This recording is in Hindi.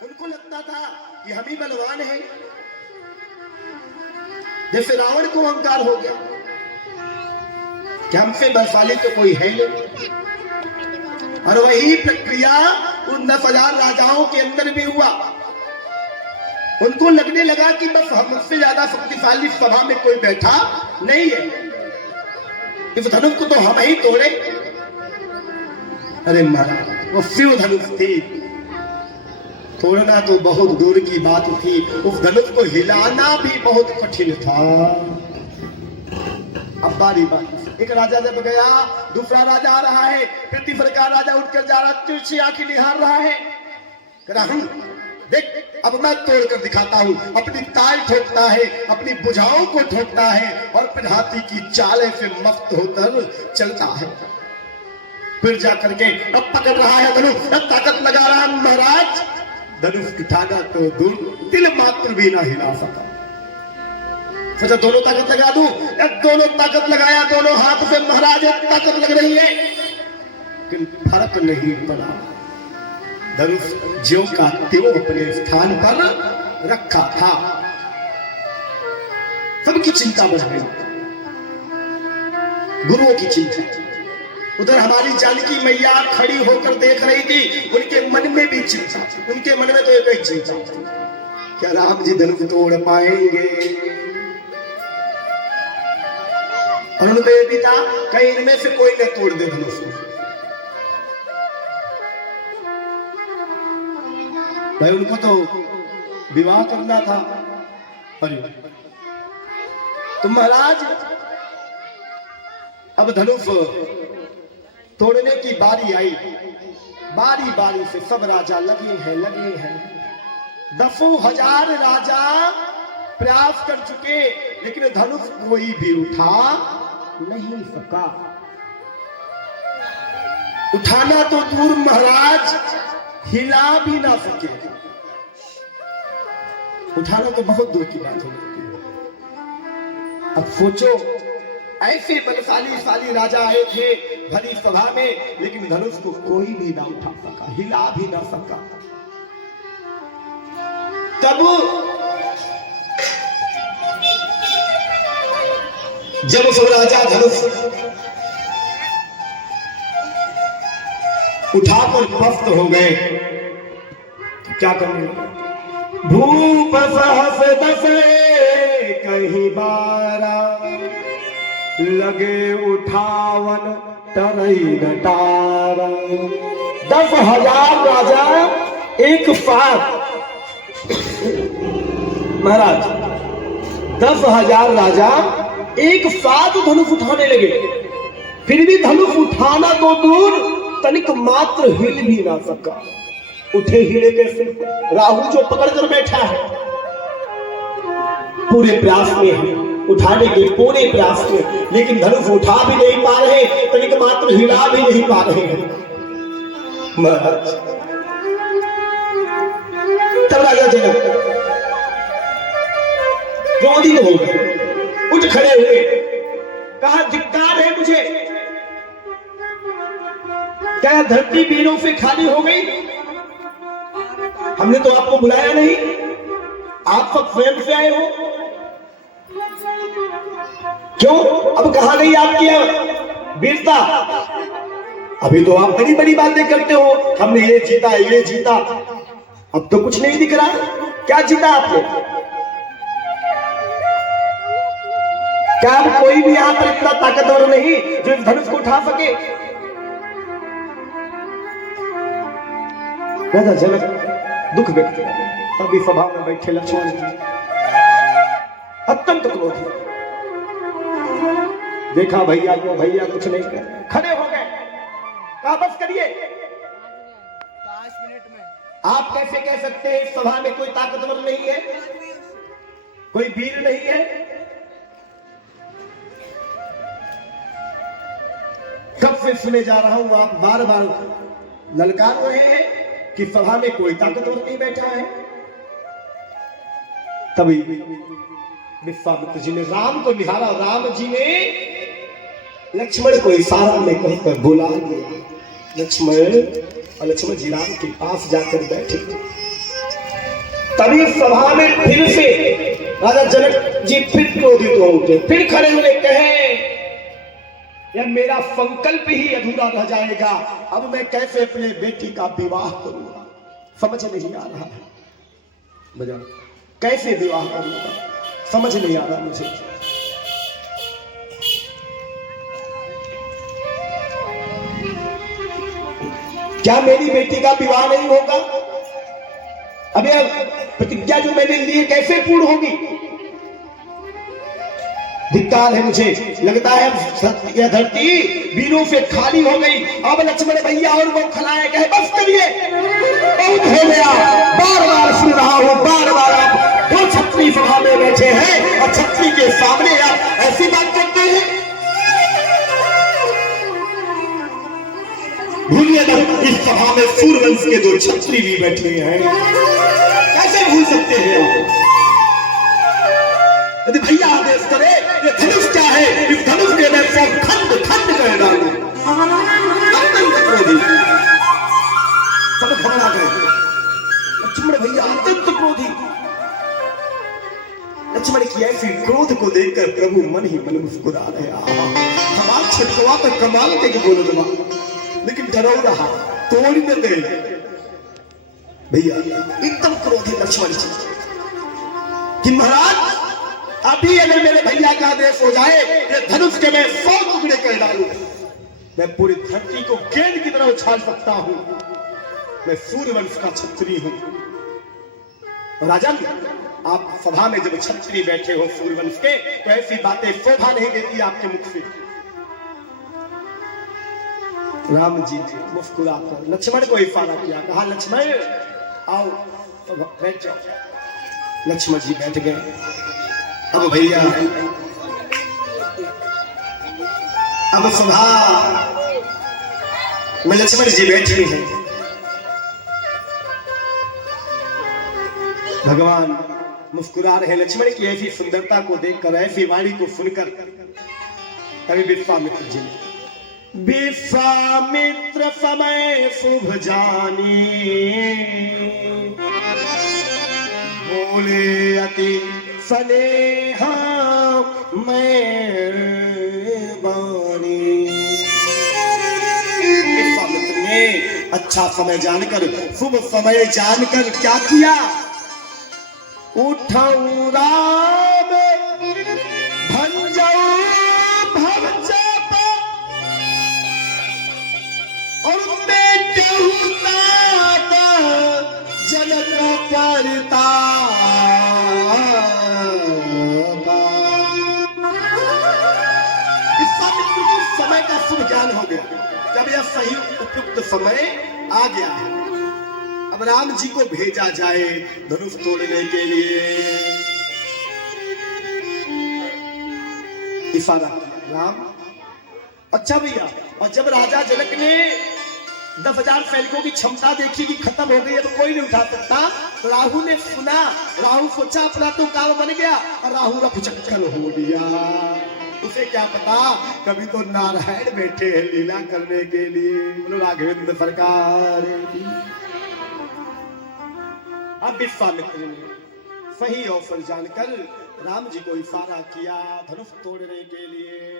उनको लगता था कि हम ही बलवान हैं। जैसे रावण को अहंकार हो गया कि हमसे बलशाली तो कोई है नहीं। और वही प्रक्रिया उन 10,000 राजाओं के अंदर भी हुआ। उनको लगने लगा कि बस हमसे ज्यादा शक्तिशाली सभा में कोई बैठा नहीं है, इस धनुष को तो हम ही तोड़े। अरे महाराज, वो शिव धनुष थी, तोड़ना तो बहुत दूर की बात थी, उस धनुष को हिलाना भी बहुत कठिन था। अब बारी बात, एक राजा जब गया, दूसरा राजा आ रहा है, फिर तीसरा राजा उठकर जा रहा, तिरछी आंखें निहार रहा है, कह रहा हूं देख अब मैं तोड़ कर दिखाता हूं। अपनी ताल ठोकता है, अपनी भुजाओं को ठोकता है और फिर हाथी की चाले से मस्त होकर चलता है। फिर जाकर के अब पकड़ रहा है धनुष, अब ताकत लगा रहा है। महाराज धनुष उठाना तो दूर, तिल मात्र भी ना हिला सका। सोचा दोनों ताकत लगा दूं, दोनों ताकत लगाया, दोनों हाथ से महाराज ताकत लग रही है, लेकिन फर्क नहीं पड़ा। धनुष ज्यों का त्यों अपने स्थान पर रखा था। सबकी चिंता बढ़ गई, गुरुओं की चिंता। उधर हमारी जानकी मैया खड़ी होकर देख रही थी, उनके मन में भी चिंता, उनके मन में तो एक ही चिंता, क्या राम जी धनुष तोड़ पाएंगे? और उनमें भी था कहीं इनमें से कोई न तोड़ दे धनुष। भाई उनको तो विवाह करना था। अरे तो महाराज अब धनुष तोड़ने की बारी आई। बारी बारी से सब राजा लगे हैं। 10,000 राजा प्रयास कर चुके, लेकिन धनुष कोई भी उठा नहीं सका। उठाना तो दूर महाराज, हिला भी ना सके। उठाना तो बहुत दूर की बात है। अब सोचो, ऐसे बलशाली राजा आए थे भरी सभा में, लेकिन धनुष को कोई भी ना उठा सका, हिला भी ना सका। तब जब सब राजा धनुष उठाकर पस्त हो गए, क्या करेंगे? भूप सहस दसे कहीं 12, लगे उठावन तरई नटारा। 10,000 राजा एक साथ, महाराज 10,000 राजा एक साथ धनुष उठाने लगे। फिर भी धनुष उठाना तो दूर, तनिक मात्र हिल भी ना सका। उठे हिले कैसे? राहु जो पकड़ कर बैठा है, पूरे प्रयास में है, उठाने के पूरे प्रयास में, लेकिन धनुष उठा भी नहीं पा रहे, तनिक मात्र हिला भी नहीं पा रहे हैं। महाराज तब राजा जनक क्रोधित हो गए, उठ खड़े हुए, कहा धिक्कार है मुझे, क्या धरती वीरों से खाली हो गई? हमने तो आपको बुलाया नहीं, आप सब स्वयं से आए हो। क्यों? अब कहां गई आपकी वीरता? अभी तो आप बड़ी बड़ी बातें करते हो, हमने ये जीता, अब तो कुछ नहीं दिख रहा। क्या जीता आपने? क्या अब कोई भी यहां पर इतना ताकतवर नहीं जो इस धनुष को उठा सके? राजा जनक दुख व्यक्त किया। तभी सभा में बैठे लक्ष्मण जी अत्यंत क्रोधित, देखा भैया को, भैया कुछ नहीं कर, खड़े हो गए, कहा बस करिए। 5 मिनट में आप कैसे कह सकते हैं इस सभा में कोई ताकतवर नहीं है, कोई वीर नहीं है? कब से सुने जा रहा हूं, आप बार बार ललकार रहे हैं कि सभा में कोई ताकतवर नहीं बैठा है। तभी विश्वामित्र जी ने राम को निहारा, राम जी ने लक्ष्मण को इशारा में कहकर बुला लिया। लक्ष्मण, और लक्ष्मण जी राम के पास जाकर बैठे। तभी सभा में फिर से राजा जनक जी फिर क्रोधित हो उठे, फिर खड़े हुए कहे, यह मेरा संकल्प ही अधूरा रह जाएगा, अब मैं कैसे अपने बेटी का विवाह करूंगा, समझ नहीं आ रहा है। बजा कैसे विवाह करूंगा, समझ नहीं आ रहा मुझे। क्या मेरी बेटी का विवाह नहीं होगा? अब यह प्रतिज्ञा जो मैंने ली है कैसे पूर्ण होगी? धिक्कार है मुझे, लगता है यह धरती वीरों से खाली हो गई। अब लक्ष्मण भैया और वो खलाए गए, बस करिए, बहुत हो गया। बार बार सुन रहा हूं, बार बार आप दो छत्री सभा में बैठे हैं और छत्री के सामने आप ऐसी बात करते हैं। भूलिए ना, इस सभा में सूर्यवंश के दो छत्री भी बैठे हैं, कैसे भूल सकते हैं आप? यदि भैया आदेश करे, ये धनुष क्या है, इस धनुष के मैं सब खंड खंड कर डालूं। अत्यंत क्रोधी, सब घबरा गए। लक्ष्मण भैया अत्यंत क्रोधी। लक्ष्मण की ऐसी क्रोध को देखकर प्रभु मन ही मन मुस्कुरा रहे। हमारा छटकवा तो कमाल के बोलो दबा, लेकिन डरो रहा, तोड़ न दे। भैया एकदम क्रोधी लक्ष्मण जी कि महाराज अभी अगर मेरे भैया का आदेश हो जाए, ये धनुष के मैं 100 टुकड़े कर डालूं, मैं पूरी धरती को गेंद की तरह उछाल सकता हूं। मैं सूर्यवंश का छत्री हूं। राजन, आप सभा में जब छत्री बैठे हो सूर्यवंश के, तो ऐसी बातें शोभा नहीं देती आपके मुख से। राम जी ने मुस्कुराकर लक्ष्मण को इशारा किया, कहा लक्ष्मण आओ, बैठ जाओ। लक्ष्मण जी बैठ गए। अब भैया, अब सभा में लक्ष्मण जी बैठे हैं। भगवान मुस्कुरा रहे लक्ष्मण की ऐसी सुंदरता को देखकर, ऐसी वाणी को सुनकर। तभी विश्वामित्र जी, विश्वामित्र समय शुभ जानी, बोले अति स्नेहा मैं बानी। विश्वामित्र ने अच्छा समय जानकर, शुभ समय जानकर क्या किया? उठाऊं राम भंजाऊ भवचाप और बेटहूं तात जनक परताप। विश्वामित्र को समय का शुभ ज्ञान हो गया, जब यह सही उपयुक्त समय आ गया है। अब राम जी को भेजा जाए धनुष तोड़ने के लिए। इशारा राम, अच्छा भैया। और जब राजा जनक ने 10,000 सैनिकों की क्षमता देखी कि खत्म हो गई है, तो कोई नहीं उठा सकता, तो राहु ने सुना। राहु सोचा अपना तो काम बन गया, और राहु का भुचक्कल हो गया। उसे क्या पता, कभी तो नारायण बैठे हैं लीला करने के लिए। बोलो राघवेंद्र सरकार। अब विश्वामित्र ने सही अवसर जानकर राम जी को इशारा किया धनुष तोड़ने के लिए।